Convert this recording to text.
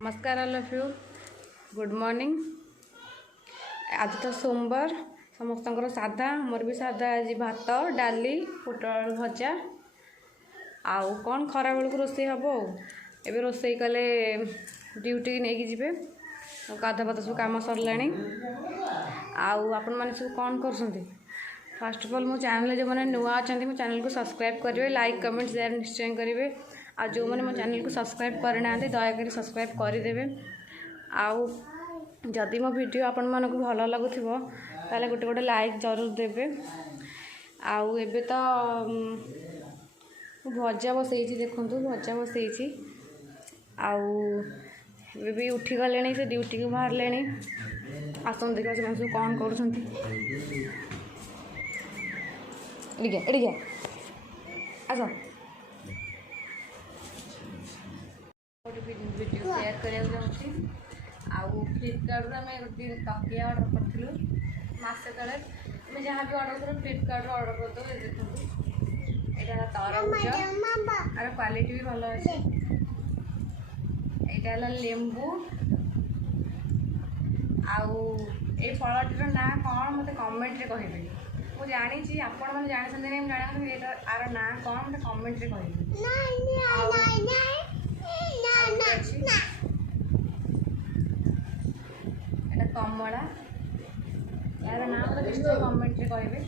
नमस्कार all of you good morning. आज तो सोमवार समस्त साधा मोर भी साधा आज भात डाली पोटल भजा आउ कौन खरा बेलू रोसे हम एवं रोसे कले ड्यूटी नहीं कि गाधा पात सब कम सरला आपण मैंने सब कौन कर फास्ट अफ ऑल मो चैनल जो मैंने नुआ अच्छा मो चैनल को सब्सक्राइब करेंगे लाइक कमेंट शेयर निश्चय करेंगे आ जो मैंने मो चैनल को सब्सक्राइब करना दयाकोरी सब्सक्राइब करदेवे आउ जदि मो वीडियो आपण मानक भल लगुव ताले गोटे गोटे लाइक जरूर देवे आउ एबे तो भजा बसई देखु भजा बसई आउ भी उठी गले से ड्यूटी को बाहर ले आसन देखा से सब कौन कर आस वीडियो शेयर कराऊँ आउ फ्लिपकार्ट आम गोटे तकिया ऑर्डर करूँ मसे तले जहाँ भी ऑर्डर करूँ फ्लिपकार्ट ऑर्डर कर दो देखो यहाँ तरबुज आर क्वालिटी भी भल अच्छे यहाँ लेंबू आउ ये फलटीर ना कौन मत कमेंट रे कहे मुझे जानी आपण मैंने जानते नहीं जाना आर ना कौन मत कमेंट रे कहे कमला यार ना निश्चय कमेंट रे कहे।